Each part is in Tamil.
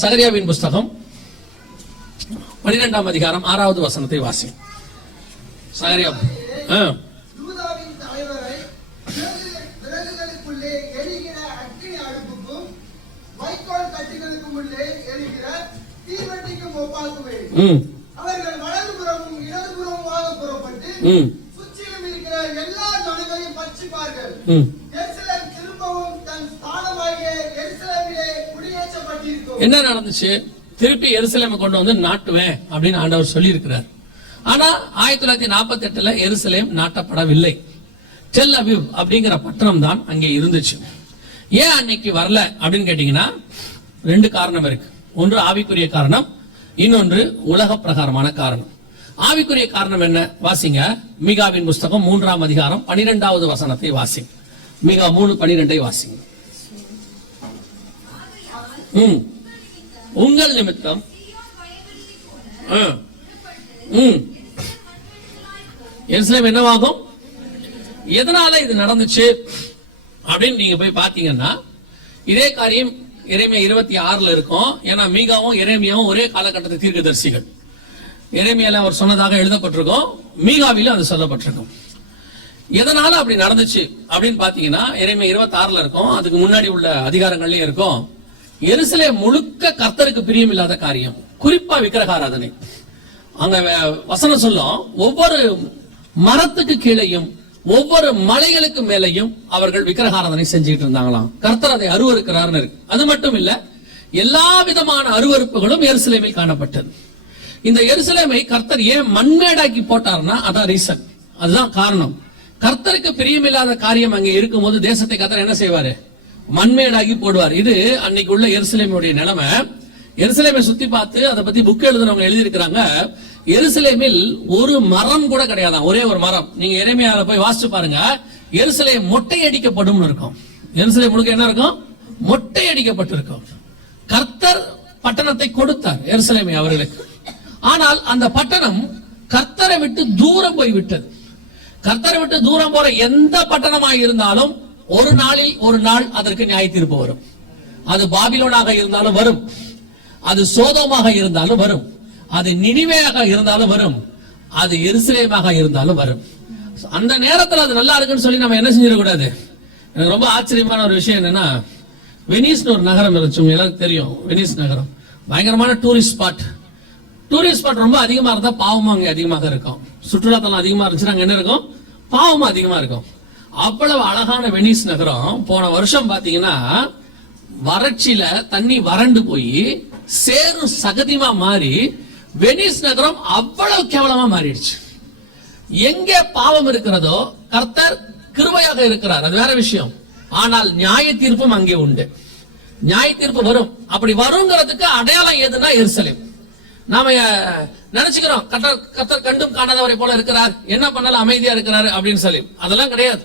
சகரியாவின் புஸ்தகம் 12ஆம் அதிகாரம் 6வது வசனத்தை வாசி. சகரியா யூதாவின் தலைவரை விறகுகளுக்குள்ளே எரிகிற அக்கினி அடுப்புக்கும் வைக்கோல் கட்டிகளுக்கும் உள்ளே எரிகிற தீவட்டிக்கும் ஒப்பாக்குவேன். அவர்கள் வலதுபுறமும் இடதுபுறமுமாக புறப்பட்டு சுற்றிலும் இருக்கிற எல்லா ஜனங்களையும் பட்சிப்பார்கள். எருசலேம் திரும்பவும் தன் ஸ்தானமாகிய எருசலேமிலே குடியேற்றப்பட்டிருக்கும். என்ன நடந்துச்சு? திருப்பி எருசலேமை கொண்டு வந்து நாட்டுவேன் அப்படின்னு ஆண்டவர் சொல்லி இருக்கிறார். ஆனா 1948 எருசலேம் நாட்டப்படவில்லை. டெல் அவிவ் அப்படிங்கிற பட்டணம் தான் அங்கே இருந்துச்சு. ஏன் அன்னைக்கு வரல அப்படின்னு கேட்டீங்கன்னா 2 காரணம் இருக்கு. ஒன்று ஆவிக்குரிய காரணம், இன்னொன்று உலக பிரகாரமான காரணம். ஆவிக்குரிய காரணம் என்ன? வாசிங்க. மீகாவின் புஸ்தகம் 3ஆம் அதிகாரம் 12வது வசனத்தை வாசிங்க. மீகா 3:12 வாசிங்க. உங்கள் நிமித்தம் எருசலேம் என்னவாகும்? எதனால இது நடந்துச்சு அப்படின்னு நீங்க போய் பாத்தீங்கன்னா இதே காரியம் எரேமியா 26 இருக்கும். ஏன்னா மீகாவும் எரேமியாவும் ஒரே காலகட்டத்தை தீர்க்கதரிசிகள். எரேமியால அவர் சொன்னதாக எழுதப்பட்டிருக்கும், மீகாவிலும் அது சொல்லப்பட்டிருக்கும். எதனால அப்படி நடந்துச்சு அப்படின்னு பாத்தீங்கன்னா எரேமியா 26 இருக்கும். அதுக்கு முன்னாடி உள்ள அதிகாரங்கள்லயும் இருக்கும். எருசலேம் முழுக்க கர்த்தருக்கு பிரியம் இல்லாத காரியம், குறிப்பா விக்கிரகாராதனை. அங்க வசனம் சொல்லும், ஒவ்வொரு மரத்துக்கு கீழையும் ஒவ்வொரு மலைகளுக்கு மேலையும் அவர்கள் விக்கிரகாராதனை செஞ்சுட்டு இருந்தாங்களாம். கர்த்தர் அதை அருவருக்கிறார்னு இருக்கு. அது மட்டும் இல்ல, எல்லா விதமான அருவருப்புகளும் எருசலேமில் காணப்பட்டது. இந்த எருசலேமை கர்த்தர் ஏன் மண்மேடாக்கி போட்டார்னா அதான் ரீசன், அதுதான் காரணம். கர்த்தருக்கு பிரியமில்லாத காரியம் அங்கே இருக்கும் போது தேசத்தை கர்த்தர் என்ன செய்வாரு? மண்மேடாகி போடுவார். இது அன்னைக்கு உள்ள எருசலேமுடைய நிலைமை. எருசலேமை சுத்தி பார்த்து அதை பத்தி புக் எழுதுனவங்க எழுதியிருக்கிறாங்க. எருசலேமில் ஒரு மரம் கூட கிடையாது, ஒரே ஒரு மரம். நீங்க எரேமியால போய் வாசிச்சு பாருங்க. எருசலேம் மொட்டை அடிக்கப்படும் இருக்கும். எருசலேம் முழுக்க என்ன இருக்கும்? மொட்டை அடிக்கப்பட்டிருக்கும். கர்த்தர் பட்டணத்தை கொடுத்தார் எருசலேமை அவர்களுக்கு. ஆனால் அந்த பட்டணம் கர்த்தரை விட்டு தூரம் போய் விட்டது. கர்த்தரை விட்டு தூரம் போற எந்த பட்டணமாக இருந்தாலும் ஒரு நாளில் ஒரு நாள் அதற்கு நியாய தீர்ப்பு வரும். அது பாபிலோனாக இருந்தாலும் வரும், அது சோதோமாக இருந்தாலும் வரும், அது நினிவேயாக இருந்தாலும் வரும், அது எருசலேமாக இருந்தாலும் வரும். அந்த நேரத்தில் அது நல்லா இருக்குன்னு சொல்லி நம்ம என்ன செஞ்சிடக்கூடாது. எனக்கு ரொம்ப ஆச்சரியமான ஒரு விஷயம் என்னன்னா, வெனிஸ்னு ஒரு நகரம் இருந்துச்சு, எல்லாருக்கும் தெரியும். வெனிஸ் நகரம் பயங்கரமான டூரிஸ்ட் ஸ்பாட். டூரிஸ்ட் ஸ்பாட் ரொம்ப அதிகமா இருந்தா பாவமும் அங்கே அதிகமாக இருக்கும். சுற்றுலாத்தலம் அதிகமா இருந்துச்சுன்னா அங்க என்ன இருக்கும்? பாவமும் அதிகமா இருக்கும். அவ்வளவு அழகான வெனிஸ் நகரம் போன வருஷம் பாத்தீங்கன்னா வறட்சியில தண்ணி வறண்டு போய் சேரும் சகதிமா மாறி வெனிஸ் நகரம் அவ்வளவு கேவலமா மாறிடுச்சு. எங்கே பாவம் இருக்கிறதோ கர்த்தர் கிருபையாக இருக்கிறார், அது வேற விஷயம். ஆனால் நியாய தீர்ப்பும் அங்கே உண்டு. நியாய தீர்ப்பு வரும். அப்படி வருங்கிறதுக்கு அடையாளம் எதுனா எருசலேம். நாம நினைச்சுக்கிறோம் கர்த்தர் கண்டும் காணாதவரை போல இருக்கிறார், என்ன பண்ணாலும் அமைதியா இருக்கிறாரு அப்படின்னு சொல்லி. அதெல்லாம் கிடையாது.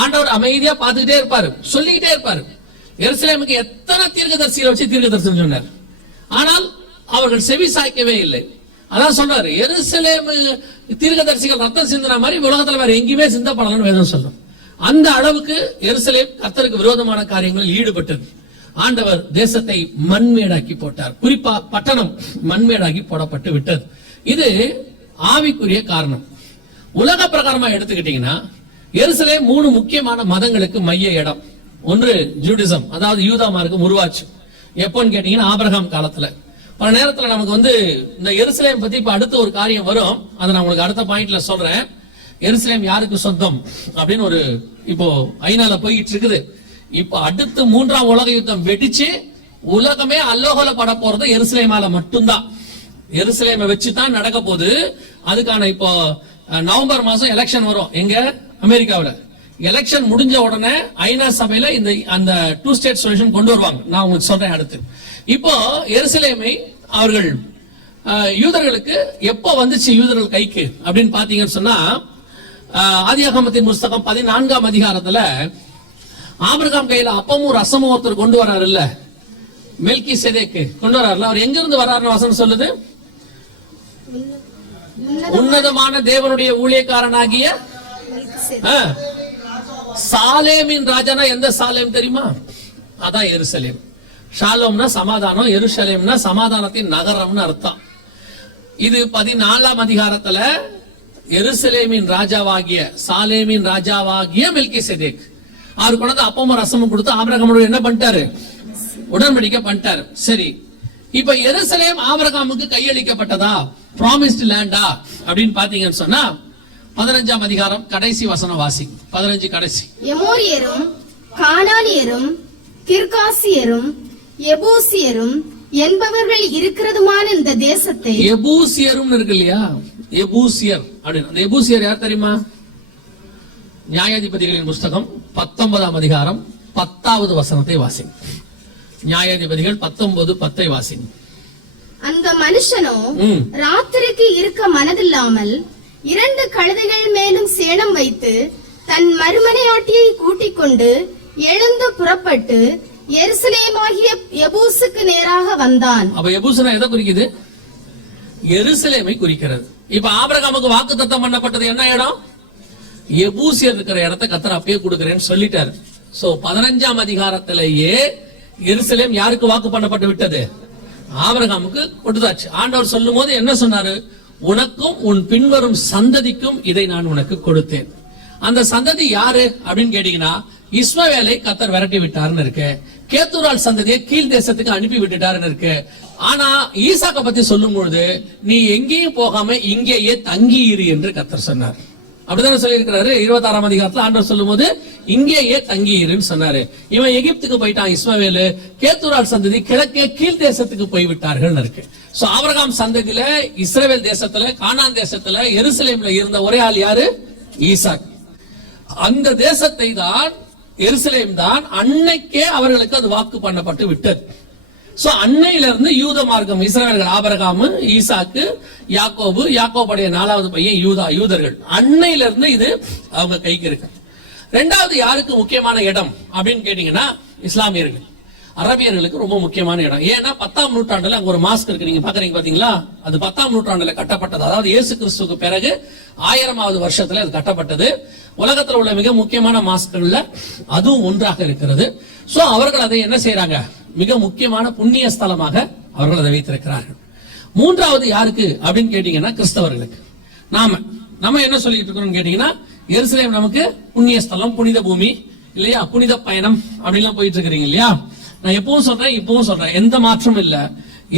ஆண்டவர் அமைதியா பார்த்துக்கிட்டே இருப்பாரு, சொல்லிக்கிட்டே இருப்பாரு. எருசலேமுக்கு எத்தனை தீர்க்கதரிசிகளை வச்சு தீர்க்கதரிசனம் சொன்னார், ஆனால் அவர்கள் செவி சாய்க்கவே இல்லை. அதான் சொல்றாரு, எருசலேம் தீர்க்கதரிசிகள் ரத்தம் சிந்தின மாதிரி உலகத்துல வேற எங்கேயுமே சிந்தப்படலன்னு வேதம் சொல்லும். அந்த அளவுக்கு எருசலேம் கர்த்தருக்கு விரோதமான காரியங்களில் ஈடுபட்டது. ஆண்டவர் தேசத்தை மண்மேடாக்கி போட்டார். குறிப்பா பட்டணம் மண்மேடாக்கி போடப்பட்டு விட்டது. இது ஆவிக்குரிய காரணம். உலக பிரகாரமா எடுத்துக்கிட்டீங்கன்னா எருசலேம் 3 முக்கியமான மதங்களுக்கு மைய இடம். ஒன்று ஜூடிசம், அதாவது யூதா மார்க்கம் உருவாச்சு. எப்போன்னு கேட்டீங்கன்னா ஆபிரகாம் காலத்துல. பல நேரத்துல நமக்கு இந்த எருசலேம் பத்தி இப்ப அடுத்த ஒரு காரியம் வரும், அதை நான் உங்களுக்கு அடுத்த பாயிண்ட்ல சொல்றேன். எருசலேம் யாருக்கு சொந்தம் அப்படின்னு ஒரு இப்போ ஐநால போயிட்டு இருக்குது. இப்ப அடுத்து 3ஆம் உலக யுத்தம் வெடிச்சு உலகமே அல்லோகல பட போறது எருசலேமால மட்டும்தான். எருசலேமை வச்சுதான் நடக்க போகுது. அதுக்கான இப்போ நவம்பர் மாசம் எலெக்ஷன் வரும். எங்க? அமெரிக்காவில். எலெக்ஷன் முடிஞ்ச உடனே ஐநா சபையில அந்த 2 ஸ்டேட் சொல்யூஷன் கொண்டு வருவாங்க. நான் உங்களுக்கு சொல்றேன் அடுத்து. இப்போ எருசலேமை அவர்கள் யூதர்களுக்கு எப்போ வந்துச்சு யூதர்கள் கைக்கு அப்படின்னு பாத்தீங்கன்னு சொன்னா, ஆதியாகமத்தின் புஸ்தகம் 14ஆம் அதிகாரத்துல ஆபிரகாம் கையில அப்பமும் ரசமும் ஒருத்தர் கொண்டு வராரு இல்ல, மெல்கி சேதேக்கு கொண்டு வராருல. அவர் எங்க இருந்து வர்றாருன்னு வசனம் சொல்லுது, உன்னதமான தேவனுடைய ஊழியக்காரனாகிய சாலேமின் ராஜானா எந்த சாலேம் தெரியுமா? அதான் எருசலேம். ஷாலோம்னா சமாதானம், எருசலேம்னா சமாதானத்தின் நகரம்னு அர்த்தம். இது 14ஆம் அதிகாரத்துல எருசலேமின் ராஜாவாகிய சாலேமின் ராஜாவாகிய மெல்கிசேதேக் அவர் கொண்டு அப்பமும் ரசமும் கொடுத்து ஆபிரகாமோட என்ன பண்ணிட்டாரு, உடன்படிக்கை பண்ணிட்டாரு. சரி, இப்ப எருசலேம் ஆபிரகாமுக்கு கையளிக்கப்பட்டதா, ப்ராமிஸ்ட் லேண்டா அப்படின்னு பாத்தீங்கன்னு சொன்னா 15ஆம் அதிகாரம் கடைசி வசனம் வாசி. 15 கடைசி. எமோரியரும் கானானியரும் கிர்காசியரும் எபூசியரும் என்பவர்கள் இருக்கிறதுமான இந்த தேசத்தை, எபூசியரும் இருக்கு இல்லையா, எபூசியர் அப்படின்னு. அந்த எபூசியர் யார் தெரியுமா? நியாயாதிபதிகளின் புஸ்தகம் 19ஆம் அதிகாரம் 10வது வசனத்தை வாசி. நியாயாதிபதிகள் 19:10 வாசி. அந்த மனுஷனோ ராத்திரிக்கு இருக்க மனதில்லாமல் 2 கழுதைகள் மேலும் சேணம் வைத்து தன் மறுமனையாட்டியை கூட்டிக் கொண்டு எழுந்து புறப்பட்டு எருசலேமாகிய எபூசுக்கு நேராக வந்தான். அப்ப எபூசுனா எதை குறிக்குது? எருசலேமை குறிக்கிறது. இப்ப ஆபிரகாமுக்கு வாக்குத்தத்தம் பண்ணப்பட்டது என்ன இடம்? எபூசியர் இருக்கிற இடத்தை கர்த்தர் அப்பயே கொடுக்கிறேன்னு சொல்லிட்டாரு. சோ 15ஆம் அதிகாரத்திலேயே எருசலேம் யாருக்கு வாக்கு பண்ணப்பட்டு விட்டது? ஆபிரகாமுக்கு கொடுத்தாச்சு. ஆண்டவர் சொல்லும் போது என்ன சொன்னாரு? உனக்கும் உன் பின்வரும் சந்ததிக்கும் இதை நான் உனக்கு கொடுத்தேன். அந்த சந்ததி யாரு அப்படின்னு கேட்டீங்கன்னா, இஸ்மவேலை கர்த்தர் விரட்டி விட்டாருன்னு இருக்கு. கேத்தூரால் சந்ததியை கீழ் தேசத்துக்கு அனுப்பி விட்டுட்டாருன்னு இருக்கு. ஆனா ஈசாக்க பத்தி சொல்லும் பொழுது நீ எங்கேயும் போகாம இங்கேயே தங்கி இரு என்று கர்த்தர் சொன்னார். அப்படித்தானே சொல்லி இருக்கிறாரு. 26ஆம் அதிகாரத்துல ஆண்டவர் சொல்லும் போது இங்கேயே தங்கி இருன்னு சொன்னாரு. இவன் எகிப்துக்கு போயிட்டான் இஸ்மவேலு, கேத்தூரால் சந்ததி கிழக்கே கீழ் தேசத்துக்கு போய் விட்டார்கள் இருக்கு. சோ ஆபிரகாம் சந்ததியில இஸ்ரவேல் தேசத்துல கானான் தேசத்துல எருசலேம்ல இருந்த ஒரே ஆள் யாரு? ஈசாக். அந்த தேசத்தை தான் எருசலேம் தான் அன்னைக்கே அவர்களுக்கு அது வாக்கு பண்ணப்பட்டு விட்டது. சோ அன்னையில இருந்து யூத மார்க்கம் இஸ்ரவேலர்கள், ஆபிரகாம், ஈசாக்கு, யாக்கோபு, யாக்கோபுடைய 4வது பையன் யூதர்கள். அன்னையில இருந்து இது அவங்க கைக்கு இருக்கு. ரெண்டாவது யாருக்கு முக்கியமான இடம் அப்படின்னு கேட்டீங்கன்னா, இஸ்லாமியர்கள், அரபியர்களுக்கு ரொம்ப முக்கியமான இடம். ஏன்னா 10ஆம் நூற்றாண்டுல அங்க ஒரு மாஸ்க் இருக்கு, நீங்க பாக்குறீங்க பாத்தீங்களா? அது 10ஆம் நூற்றாண்டுல கட்டப்பட்டது. அதாவது இயேசு கிறிஸ்துவுக்கு பிறகு 1000வது வருஷத்துல அது கட்டப்பட்டது. உலகத்துல உள்ள மிக முக்கியமான மாஸ்கள்ல அதுவும் ஒன்றாக இருக்கிறது. சோ அவர்கள் அதை என்ன செய்யறாங்க? மிக முக்கியமான புண்ணிய ஸ்தலமாக அவர்கள் அதை வைத்திருக்கிறார்கள். மூன்றாவது யாருக்கு அப்படின்னு கேட்டீங்கன்னா, கிறிஸ்தவர்களுக்கு. நாம என்ன சொல்லிட்டு இருக்கோம்னு கேட்டீங்கன்னா, எருசலேம் நமக்கு புண்ணிய ஸ்தலம், புனித பூமி இல்லையா, புனித பயணம் அப்படின்லாம் போயிட்டு இருக்கிறீங்க இல்லையா. நான் எப்பவும் சொல்றேன், இப்பவும் சொல்றேன், எந்த மாற்றமும் இல்ல.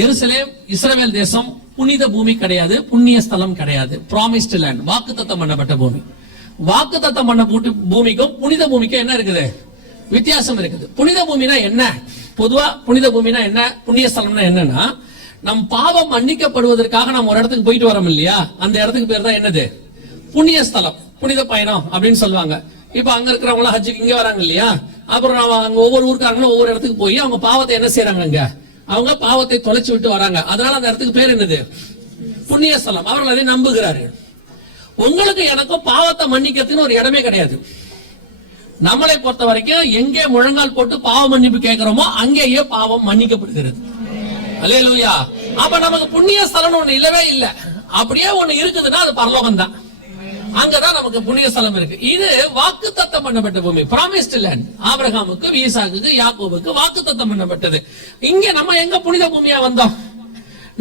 எருசலேம் இஸ்ரவேல் தேசம் புனித பூமி கிடையாது, புண்ணிய ஸ்தலம் கிடையாது. ப்ராமிஸ்ட் லேண்ட், வாக்குத்தத்தம் பண்ணப்பட்ட பூமி. வாக்குத்தத்தம் பண்ண பூமிக்கும் புனித பூமிக்கும் என்ன இருக்குது? வித்தியாசம் இருக்குது. புனித பூமினா என்ன? பொதுவா புனித பூமினா என்ன, புண்ணிய ஸ்தலம்னா என்னன்னா, நம் பாவம் மன்னிக்கப்படுவதற்காக நம்ம ஒரு இடத்துக்கு போயிட்டு வரோம் இல்லையா, அந்த இடத்துக்கு பேர் தான் என்னது? புண்ணிய ஸ்தலம், புனித பயணம் அப்படின்னு சொல்லுவாங்க. இப்ப அங்க இருக்கிறவங்க ஹஜ்ஜுக்கு இங்க வராங்க இல்லையா, அப்புறம் அங்க ஒவ்வொரு ஊருக்காரங்களும் ஒவ்வொரு இடத்துக்கு போய் அவங்க பாவத்தை என்ன செய்யறாங்க, அங்க அவங்க பாவத்தை தொலைச்சு விட்டு வராங்க. அதனால அந்த இடத்துக்கு பேர் என்னது? புண்ணிய ஸ்தலம். அவர்கள் அதை நம்புகிறார்கள். உங்களுக்கு எனக்கும் பாவத்தை மன்னிக்கிறதுன்னு ஒரு இடமே கிடையாது. நம்மளை பொறுத்த வரைக்கும் எங்கே முழங்கால் போட்டு பாவ மன்னிப்பு கேட்கிறோமோ அங்கேயே பாவம் மன்னிக்கப்படுகிறது. அல்லேலூயா. அப்ப நமக்கு புண்ணிய ஸ்தலம் ஒண்ணு இல்லவே இல்ல. அப்படியே ஒண்ணு இருக்குதுன்னா அது பரலோகம் தான். அங்கதான் நமக்கு புண்ணிய ஸ்தலம் இருக்கு. இது வாக்குத்தத்தம் பண்ணப்பட்ட பூமி, ப்ராமிஸ்ட் லேண்ட். ஆபிரகாமுக்கு, ஈசாக்குக்கு, யாக்கோபுக்கு வாக்குத்தத்தம் பண்ணப்பட்டது. இங்க நம்ம எங்க புனித பூமியா வந்தோம்?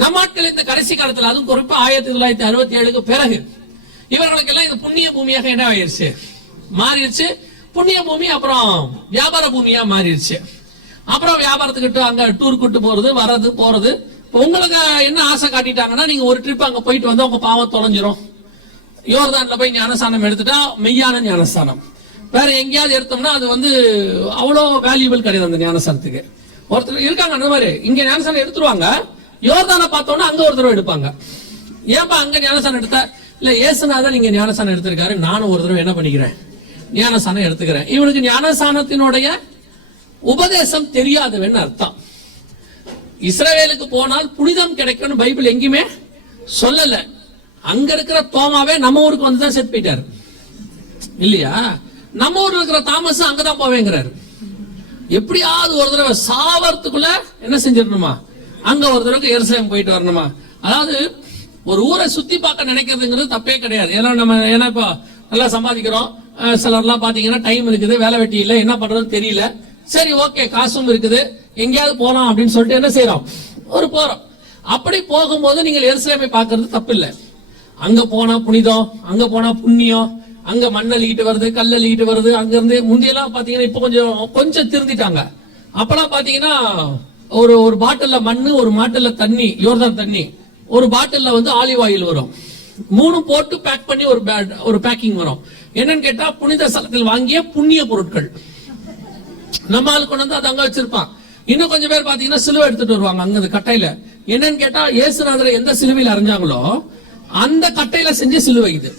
நம்ம ஆட்கள் இந்த கடைசி காலத்துல, அதுவும் குறிப்பா 1967க்கு பிறகு இவர்களுக்கு எல்லாம் இது புண்ணிய பூமியாக என்ன ஆயிடுச்சு, மாறிடுச்சு. புண்ணிய பூமி அப்புறம் வியாபார பூமியா மாறிடுச்சு. அப்புறம் வியாபாரத்துக்கிட்ட அங்க டூர் கூட்டு போறது, வர்றது, போறது. உங்களுக்கு என்ன ஆசை காட்டிட்டாங்கன்னா, நீங்க ஒரு ட்ரிப் அங்க போயிட்டு வந்து உங்க பாவம் தொலைஞ்சிரும். யோர்தான்ல போய் ஞானஸ்தானம் எடுத்துட்டா மெய்யான ஞானஸ்தானம். வேற எங்கேயாவது எடுத்தோம்னா அது அவ்வளோ வேல்யூபிள் கிடையாது அந்த ஞானஸ்தானத்துக்கு. ஒருத்தர் இருக்காங்க அந்த மாதிரி, இங்க ஞானஸ்தானம் எடுத்துருவாங்க, யோர்தானை பார்த்தோம்னா அங்க ஒரு தடவை எடுப்பாங்க. ஏன்பா அங்க ஞானஸ்தானம் எடுத்தா? இல்ல, ஏசுநாதர் இங்க ஞானஸ்தானம் எடுத்திருக்காரு, நானும் ஒரு தடவை என்ன பண்ணிக்கிறேன், ஞானஸ்தானம் எடுத்துக்கிறேன். இவனுக்கு ஞானஸ்தானத்தினுடைய உபதேசம் தெரியாதவன் அர்த்தம். இஸ்ரவேலுக்கு போனால் புனிதம் கிடைக்கும்னு பைபிள் எங்கேயுமே சொல்லல. அங்க இருக்கிற தோமாவே நம்ம ஊருக்கு வந்துதான் செத்து போயிட்டாரு இல்லையா. நம்ம ஊர்ல இருக்கிற தாமஸ் அங்கதான் போவேங்கிறாரு. எப்படியாவது ஒரு தடவை சாவறதுக்குள்ள என்ன செஞ்சிடணுமா, அங்க ஒரு தடவை எருசலேம் போயிட்டு வரணுமா. அதாவது ஒரு ஊரை சுத்தி பார்க்க நினைக்கிறதுங்கிறது தப்பே கிடையாது. ஏன்னா இப்போ நல்லா சம்பாதிக்கிறோம், சிலர்லாம் பாத்தீங்கன்னா டைம் இருக்குது, வேலை வெட்டி இல்லை, என்ன பண்றதுன்னு தெரியல. சரி, ஓகே, காசும் இருக்குது, எங்கேயாவது போலாம் அப்படின்னு சொல்லிட்டு என்ன செய்யறோம், ஒரு போறோம். அப்படி போகும்போது நீங்கள் எருசலேமை பார்க்கிறது தப்பு இல்லை. அங்க போனா புனிதம், அங்க போனா புண்ணியம், அங்க மண்ணள்ளிக்கிட்டு வருது, கல்லள்ளிக்கிட்டு வருது. அங்க இருந்து முந்தியெல்லாம் பாத்தீங்கன்னா இப்ப கொஞ்சம் திருந்திட்டாங்க. அப்பெல்லாம் பாத்தீங்கன்னா ஒரு பாட்டில்ல மண்ணு, ஒரு பாட்டில்ல தண்ணி, யோர்தான் தண்ணி, ஒரு பாட்டில்ல ஆலிவ் ஆயில் வரும். 3 போட்டு பேக் பண்ணி ஒரு பேக்கிங் வரும். என்னன்னு கேட்டா புனித ஸ்தலத்தில் வாங்கிய புண்ணிய பொருட்கள். நம்ம ஆளு கொண்டு வந்து அது அங்க வச்சிருப்பான். இன்னும் கொஞ்சம் பேர் பாத்தீங்கன்னா சிலுவை எடுத்துட்டு வருவாங்க அங்க கட்டையில. என்னன்னு கேட்டா இயேசுநாதரை எந்த சிலுவையில் அரைஞ்சாங்களோ அந்த கட்டையில செஞ்ச சிலுவை இது.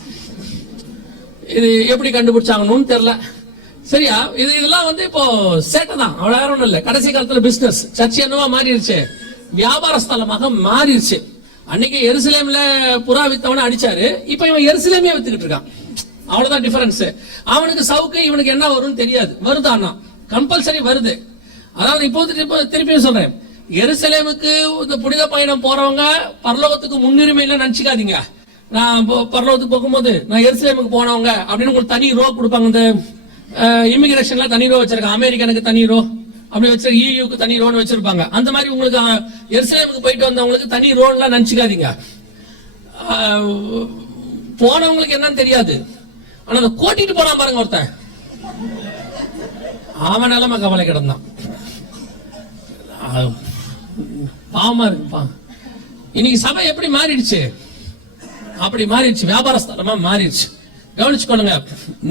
இது எப்படி கண்டுபிடிச்சாங்கன்னு தெரியல. சரியா? இதெல்லாம் இப்போ சேட்டை தான், அவ்வளவு யாரும் இல்ல. கடைசி காலத்துல பிசினஸ் சர்ச்சை என்னவா மாறிடுச்சு, வியாபார ஸ்தலமாக மாறிடுச்சு. அன்னைக்கு எருசலேம்ல புறா வித்தவன அடிச்சாரு, இப்ப இவன் எருசலேமே வித்துக்கிட்டு இருக்கான். அவ்வளவுதான் டிஃபரன்ஸ். அவனுக்கு சவுக்கு இவனுக்கு என்ன வரும்னு தெரியாது. வருதானா கம்பல்சரி வருது. அதாவது இப்போ திருப்பியும் சொல்றேன், எருசலேமுக்கு இந்த புனித பயணம் போறவங்க பரலோகத்துக்கு முன்னுரிமை இல்ல நினைச்சுக்காதீங்க. நான் பரலோகத்துக்கு போகும்போது நான் எருசலேமுக்கு போனவங்க அப்படின்னு உங்களுக்கு தனி ரோ கொடுப்பாங்க. இந்த இமிகிரேஷன்ல தனி ரோ வச்சிருக்காங்க, அமெரிக்கனுக்கு தனி ரோ அப்படி வச்சு, ஈயூக்கு தனி ரோன்னு வச்சிருப்பாங்க. அந்த மாதிரி உங்களுக்கு எருசலேமுக்கு போயிட்டு வந்தவங்களுக்கு தனி ரோன்லாம் நினைச்சுக்காதீங்க. போனவங்களுக்கு என்னன்னு தெரியாது. ஆனா அதை கோட்டிட்டு போனா பாருங்க ஒருத்தன், அவன் நிலைமை கவலை கிடந்தான். பாவமா இருக்குப்பா. இன்னைக்கு சபை எப்படி மாறிடுச்சு, அப்படி மாறிடுச்சு, வியாபார ஸ்தலமா மாறிடுச்சு. கவனிச்சுக்கொள்ளுங்க.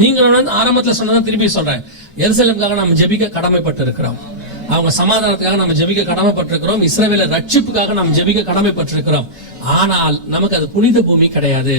நீங்க ஆரம்பத்துல சொன்னதான் திருப்பி சொல்றேன், எருசலேமுக்காக நம்ம ஜெபிக்க கடமைப்பட்டு இருக்கிறோம். அவங்க சமாதானத்துக்காக நம்ம ஜெபிக்க கடமைப்பட்டிருக்கிறோம். இஸ்ரவேலை ரட்சிப்புக்காக நாம் ஜெபிக்க கடமைப்பட்டிருக்கிறோம். ஆனால் நமக்கு அது புனித பூமி கிடையாது.